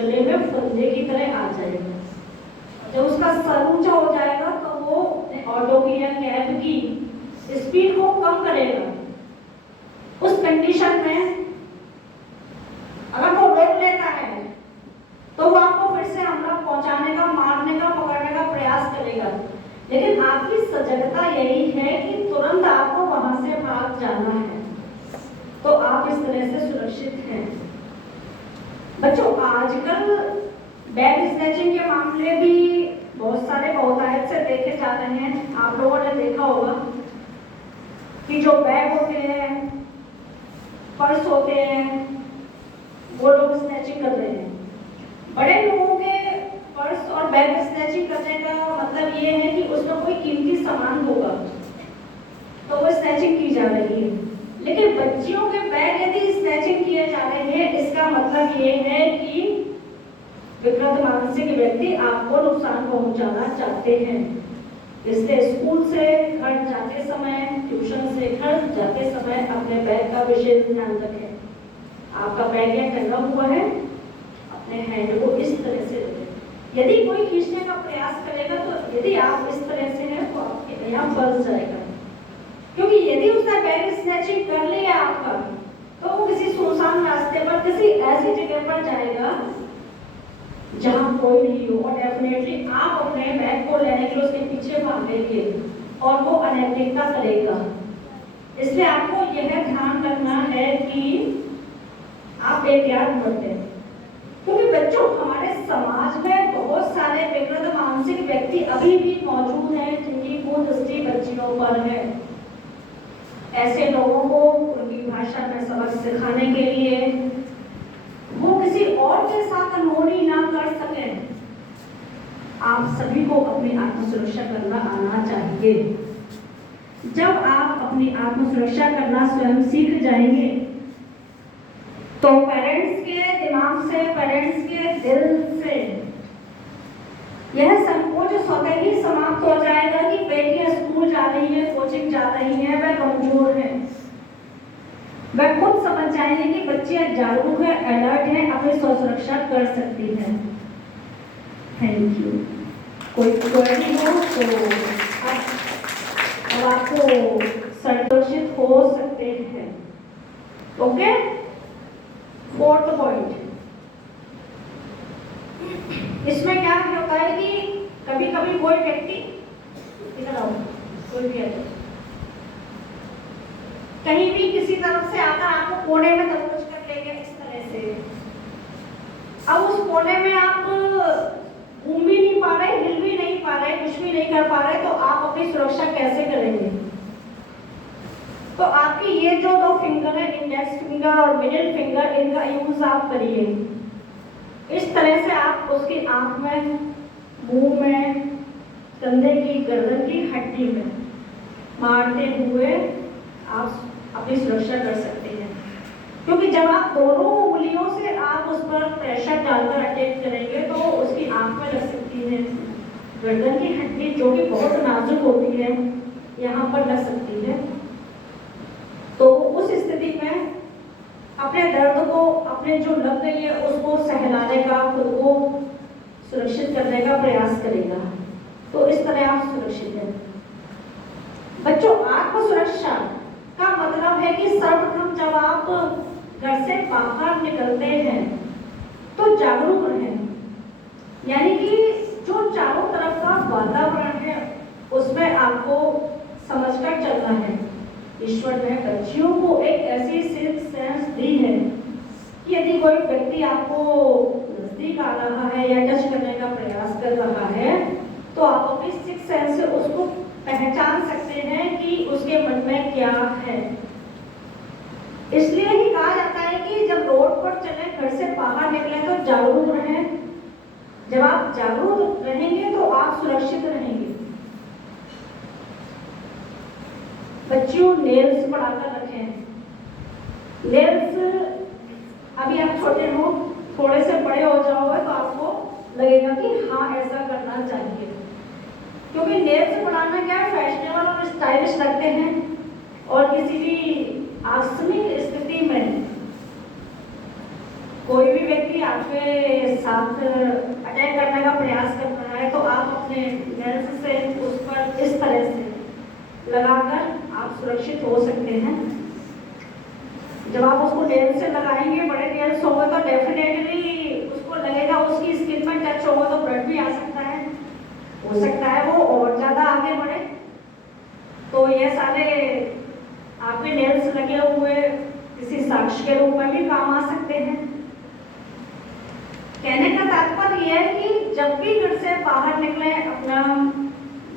गले में फंदे की तरह आ जाएगा। जब उसका सर ऊंचा हो जाएगा तो वो ऑटो की या कैब की स्पीड को कम करेगा। उस कंडीशन में अगर वो रोक लेता है तो वो आपको फिर से हमला पहुंचाने का, मारने का, पकड़ने का प्रयास करेगा। लेकिन आपकी सजगता यही है कि तुरंत आपको वहां से भाग जाना है, तो आप इस तरह से सुरक्षित हैं। बच्चों, आजकल बैग स्नैचिंग के मामले भी बहुत सारे बहुतायत से देखे जा रहे हैं। आप लोगों ने देखा होगा कि जो बैग होते हैं, पर्स होते हैं, वो लोग स्नैचिंग कर रहे हैं। बड़े लोगों के पर्स और बैग स्नैचिंग करने का मतलब ये है कि उसमें कोई कीमती सामान होगा तो वो स्नैचिंग की जा रही है। लेकिन बच्चियों के बैग यदि स्नैचिंग किए जा रहे हैं, इसका मतलब ये है कि विकृत मानसिक व्यक्ति आपको नुकसान पहुंचाना चाहते हैं। इसलिए स्कूल से घर जाते समय, ट्यूशन से घर जाते समय अपने बैग का विशेष ध्यान रखें। आपका बैग यहाँ टंगा हुआ है, अपने हैंड को इस तरह से रखें। यदि कोई खींचने का प्रयास करेगा तो यदि आप इस तरह से हैं तो आपके यहाँ फंस जाएगा। क्योंकि यदि उसने बैग स्नैचिंग कर लिया आपका, तो वो किसी सुनसान रास्ते पर, किसी ऐसी जगह पर जाएगा जहां कोई नहीं हो, और डेफिनेटली आप अपने बैग को लेने के लिए उसके पीछे भागेंगे और वो अनैतिकता करेगा। इसलिए आपको यह ध्यान रखना है कि आप एहतियात बरतें। क्योंकि बच्चों, हमारे समाज में बहुत सारे विकृत मानसिक व्यक्ति अभी भी मौजूद हैं जिनकी कुदृष्टि बच्चियों पर है। ऐसे लोगों को उनकी भाषा में सबक सिखाने के लिए वो किसी और के साथ अनहोनी ना कर सकें, आप सभी को अपनी आत्मसुरक्षा करना आना चाहिए। जब आप अपनी आत्मसुरक्षा करना स्वयं सीख जाएंगे तो पेरेंट्स के दिमाग से, पेरेंट्स के दिल से यह संकोच स्वतः ही समाप्त हो जाएगा कि बेटियां स्कूल जा रही हैं, कोचिंग जा रही हैं, वह कमजोर है। वह खुद समझ जाएंगे कि बच्चियां जागरूक है, अलर्ट है, अपनी स्वसुरक्षा कर सकती है। Thank you. कोई क्वेरी हो तो अब आपको संतोषित हो सकते हैं। ओके, 4th पॉइंट, इसमें क्या होता है कि कभी कभी कोई व्यक्ति, इधर आओ, कोई भी है कहीं भी किसी तरफ से आकर आपको कोने में दबोच कर लेंगे इस तरह से। अब उस कोने में आप घूम भी नहीं पा रहे, हिल भी नहीं पा रहे, कुछ भी नहीं कर पा रहे, तो आप अपनी सुरक्षा कैसे करेंगे? तो आपकी ये जो 2 फिंगर है, इंडेक्स फिंगर और मिडिल फिंगर, इनका यूज आप करिए। इस तरह से आप उसकी आंख में, मुंह में, कंधे की, गर्दन की हड्डी में मारते हुए आप अपनी सुरक्षा कर सकते हैं। क्योंकि जब आप दोनों उंगलियों से आप उस पर प्रेशर डालकर अटैक करेंगे तो उसकी आंख में लग सकती है, गर्दन की हड्डी जो कि बहुत नाजुक होती है यहाँ पर लग सकती है। तो उस स्थिति में अपने दर्द को, अपने जो लग गई है उसको सहलाने का, खुद को सुरक्षित करने का प्रयास करेगा। तो इस तरह आप सुरक्षित हैं। बच्चों, आत्मसुरक्षा का मतलब है कि सर्वप्रथम जब आप घर से बाहर निकलते हैं तो जागरूक रहें। यानी कि जो चारों तरफ का वातावरण है उसमें आपको समझकर चलना है। ईश्वर ने बच्चियों को एक ऐसी सिक्स्थ सेंस दी है कि यदि कोई व्यक्ति आपको नजदीक आ रहा है या टच करने का प्रयास कर रहा है तो आप अपनी सिक्स्थ सेंस से उसको पहचान सकते हैं कि उसके मन में क्या है। इसलिए ही कहा जाता है कि जब रोड पर चले, घर से बाहर निकले तो जागरूक रहें। जब आप जागरूक रहेंगे तो आप सुरक्षित रहेंगे। बच्चियों, नेल्स बढ़ाकर रखें। नेल्स, अभी आप छोटे हो, थोड़े से बड़े हो जाओगे तो आपको लगेगा कि हाँ ऐसा करना चाहिए। क्योंकि नेल्स बढ़ाना क्या है, फैशनेबल और स्टाइलिश लगते हैं और किसी भी आकस्मिक स्थिति में कोई भी व्यक्ति आपके साथ अटैक करने का प्रयास कर रहा है, तो आप अपने नेल्स से उस पर इस तरह से लगाकर आप सुरक्षित हो सकते हैं। जब आप उसको नेल से लगाएंगे, बड़े नेल्स होंगे तो डेफिनेटली उसको लगेगा, उसकी स्किन पर टच होगा तो ब्लड भी आ सकता है, हो सकता है वो और ज़्यादा आगे बढ़े। तो ये सारे आपके नेल्स लगे हुए किसी साक्ष्य के रूप में भी काम आ सकते हैं। कहने का तात्पर्य यह है कि जब भी घर से बाहर निकले, अपना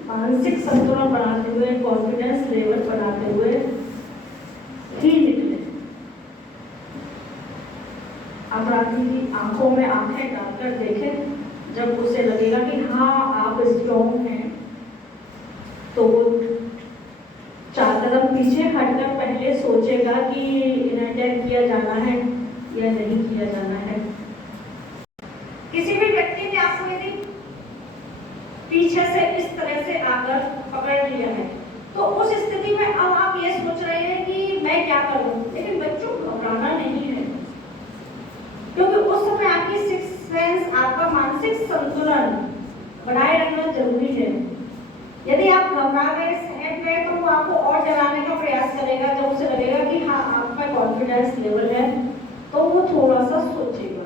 मानसिक संतुलन बनाते हुए, कॉन्फिडेंस लेवल बनाते हुए ही निकले। अपराधी की आंखों में आंखें डालकर देखें, जब उसे लगेगा कि हाँ आप स्ट्रॉन्ग हैं, तो 4 कदम पीछे हटकर पहले सोचेगा कि इन्हें अटैक किया जाना है या नहीं किया जाना है। किसी भी व्यक्ति ने आपको यदि पीछे से इस तरह से आकर पकड़ लिया है, तो उस स्थिति में अब आप ये सोच रहे हैं कि मैं क्या करूं, लेकिन बच्चों घबराना नहीं है, क्योंकि उस समय आपकी सिक्स सेंस, आपका मानसिक संतुलन बनाए रखना जरूरी है। यदि आप घबरा गए, सहम गए, तो वो आपको और डराने का प्रयास करेगा। जब उसे लगेगा कि हाँ आपका कॉन्फिडेंस लेवल है, तो वो थोड़ा सा सोचेगा।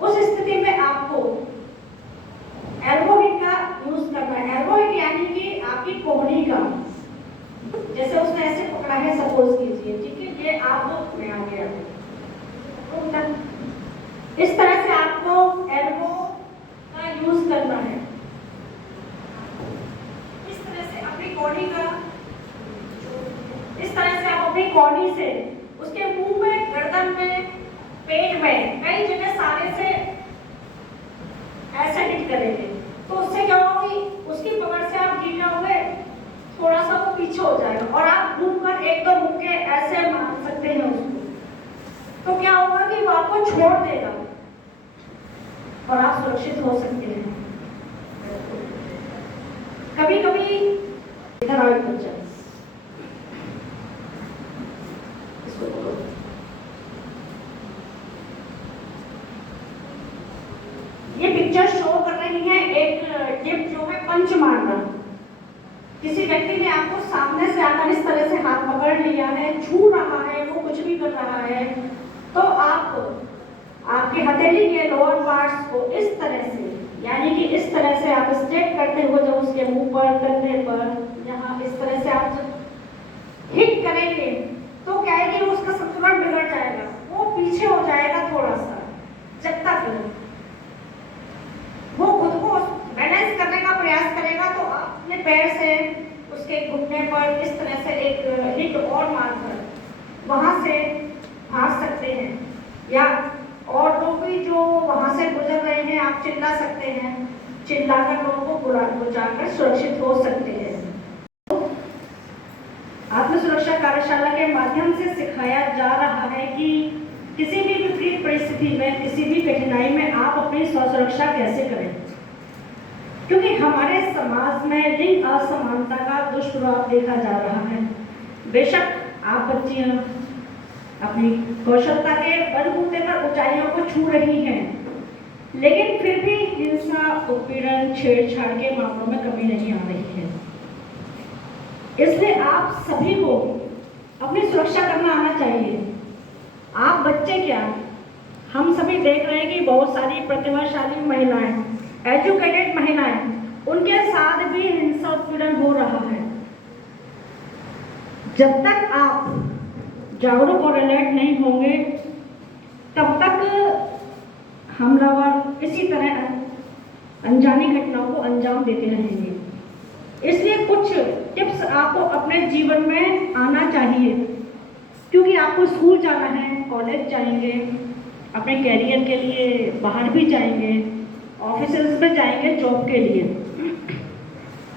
उस स्थिति में आपको एल्बो हिट का यूज करना है। एल्बो हिट यानी कि आपकी कोहनी का, जैसे उसने ऐसे पकड़ा है, सपोज कीजिए, ठीक है, ये आप में आ गया, इस तरह से आपको एल्बो का यूज करना है। इस तरह से अपनी कोहनी का, इस तरह से आप अपनी कोहनी से उसके मुंह में, गर्दन में, पेट में, कई जगह सारे से ऐसे हिट करेंगे। तो उससे क्या होगी, उसकी पकड़ से आप गिर जाओगे, थोड़ा सा वो पीछे हो जाएगा और आप घूमकर एक दो मुक्के ऐसे मार सकते हैं उसको। तो क्या होगा कि वो आपको छोड़ देगा और आप सुरक्षित हो सकते हैं। कभी कभी इधर आओ, बच्चा ये पिक्चर शो कर रही है एक टिप जो है पंच मारना। किसी व्यक्ति ने आपको सामने से आकर इस तरह से हाथ पकड़ लिया है, छू रहा है, वो कुछ भी कर रहा है, तो आप आपके हथेली के लोअर पार्ट्स को इस तरह से, यानी कि इस तरह से आप स्ट्रेट करते हुए जब उसके मुंह पर, कंधे पर, यहाँ इस तरह से आप हिट करेंगे, तो क्या है कि उसका संतुलन बिगड़ जाएगा, वो पीछे हो जाएगा थोड़ा सा। जब तक वो खुद को बैलेंस करने का प्रयास करेगा, तो आप अपने पैर से उसके घुटने पर इस तरह से एक हिट और मारकर वहां से भाग सकते हैं, या और लोग भी जो वहां से गुजर रहे हैं, आप चिल्ला सकते हैं, चिल्लाकर लोगों को बुलाकर सुरक्षित हो सकते हैं। आत्म सुरक्षा कार्यशाला के माध्यम से सिखाया जा रहा है कि किसी भी विपरीत परिस्थिति में, किसी भी कठिनाई में आप अपनी स्वसुरक्षा कैसे करें, क्योंकि हमारे समाज में लिंग असमानता का दुष्प्रभाव देखा जा रहा है। बेशक आप बच्चियां अपनी कौशलता के बलबूते पर ऊंचाइयों को छू रही हैं, लेकिन फिर भी हिंसा, उत्पीड़न, छेड़छाड़ के मामलों में कमी नहीं आ रही है। इसलिए आप सभी को अपनी सुरक्षा करना आना चाहिए। आप बच्चे क्या, हम सभी देख रहे हैं कि बहुत सारी प्रतिभाशाली महिलाएं, एजुकेटेड महिलाएं, उनके साथ भी हिंसा, उत्पीड़न हो रहा है। जब तक आप जागरूक और अलर्ट नहीं होंगे, तब तक हमलावर इसी तरह अनजानी घटनाओं को अंजाम देते रहेंगे। इसलिए कुछ टिप्स आपको अपने जीवन में आना चाहिए, क्योंकि आपको स्कूल जाना है, कॉलेज जाएंगे, अपने कैरियर के लिए बाहर भी जाएंगे, ऑफिसेस में जाएंगे जॉब के लिए।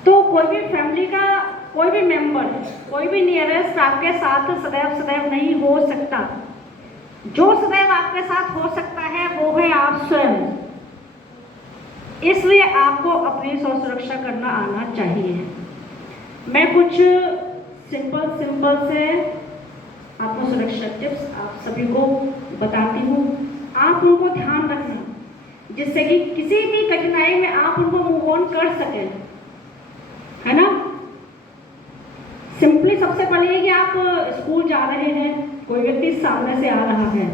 तो कोई भी फैमिली का कोई भी मेंबर, कोई भी नियरेस्ट आपके साथ सदैव नहीं हो सकता। जो सदैव आपके साथ हो सकता है वो है आप स्वयं। इसलिए आपको अपनी स्वसुरक्षा करना आना चाहिए। मैं कुछ सिंपल से आत्म सुरक्षा टिप्स आप सभी को बताती हूँ। आप उनको ध्यान रखना। जिससे कि किसी भी कठिनाई में आप उनको मूव ऑन कर सकें, है ना। सिंपली सबसे पहले कि आप स्कूल जा रहे हैं, कोई व्यक्ति सामने से आ रहा है,